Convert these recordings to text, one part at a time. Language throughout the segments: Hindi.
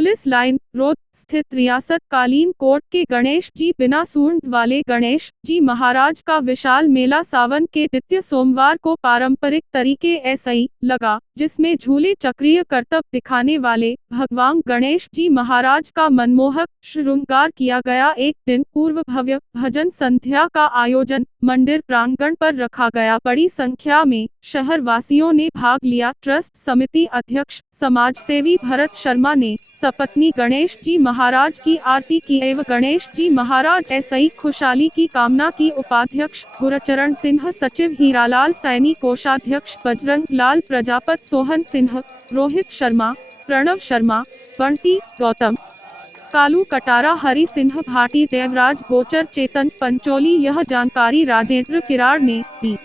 पुलिस लाइन रोड स्थित रियासत कालीन कोर्ट के गणेश जी बिना सूंड वाले गणेश जी महाराज का विशाल मेला सावन के द्वितीय सोमवार को पारंपरिक तरीके ऐसा ही लगा, जिसमें झूले चक्रीय करतब दिखाने वाले भगवान गणेश जी महाराज का मनमोहक श्रृंगार किया गया। एक दिन पूर्व भव्य भजन संध्या का आयोजन मंदिर प्रांगण पर रखा गया। बड़ी संख्या में शहर वासियों ने भाग लिया। ट्रस्ट समिति अध्यक्ष समाजसेवी भरत शर्मा ने सपत्नी गणेश जी महाराज की आरती की एवं गणेश जी महाराज ऐसी खुशहाली की कामना की। उपाध्यक्ष गुरचरण सिंह, सचिव हीरालाल सैनी, कोषाध्यक्ष बजरंग लाल प्रजापत, सोहन सिंह, रोहित शर्मा, प्रणव शर्मा, बंटी गौतम, कालू कटारा, हरि सिंह भाटी, देवराज गोचर, चेतन पंचोली। यह जानकारी राजेंद्र किराड़ ने दी।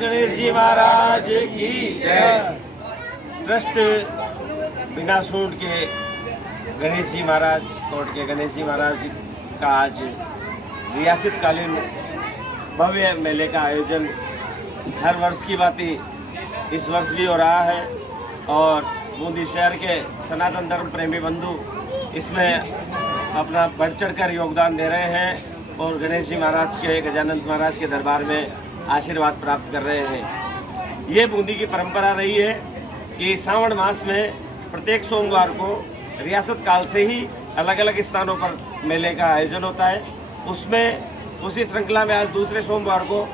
गणेश जी महाराज की जय। ट्रस्ट बिनासूंड के गणेश जी महाराज कोट के गणेश जी महाराज का आज रियासतकालीन भव्य मेले का आयोजन हर वर्ष की भांति इस वर्ष भी हो रहा है और बूंदी शहर के सनातन धर्म प्रेमी बंधु इसमें अपना बढ़ चढ़कर योगदान दे रहे हैं और गणेश जी महाराज के गजानंद महाराज के दरबार में आशीर्वाद प्राप्त कर रहे हैं। ये बूंदी की परंपरा रही है कि सावन मास में प्रत्येक सोमवार को रियासत काल से ही अलग अलग स्थानों पर मेले का आयोजन होता है। उसमें उसी श्रृंखला में आज दूसरे सोमवार को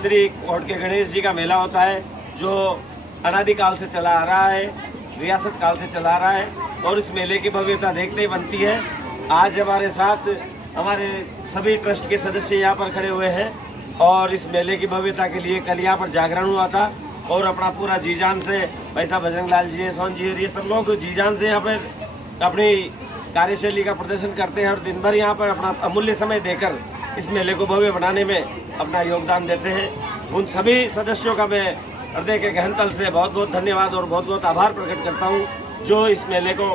श्री कोट के गणेश जी का मेला होता है जो अनादिकाल से चला आ रहा है, रियासत काल से चला आ रहा है और इस मेले की भव्यता देखते ही बनती है। आज हमारे साथ हमारे सभी ट्रस्ट के सदस्य यहाँ पर खड़े हुए हैं और इस मेले की भव्यता के लिए कल यहाँ पर जागरण हुआ था और अपना पूरा जी जान से भाई साहब बजरंग लाल जी सोहन जी ये सब लोग जी जान से यहाँ पर अपनी कार्यशैली का प्रदर्शन करते हैं और दिन भर यहाँ पर अपना अमूल्य समय देकर इस मेले को भव्य बनाने में अपना योगदान देते हैं। उन सभी सदस्यों का मैं हृदय के गहन तल से बहुत बहुत धन्यवाद और बहुत बहुत आभार प्रकट करता हूँ जो इस मेले को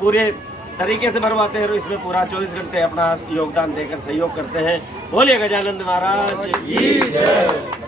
पूरे तरीके से भरवाते हैं और इसमें पूरा 24 घंटे अपना योगदान देकर सहयोग करते हैं। बोलिए गजानंद महाराज की जय।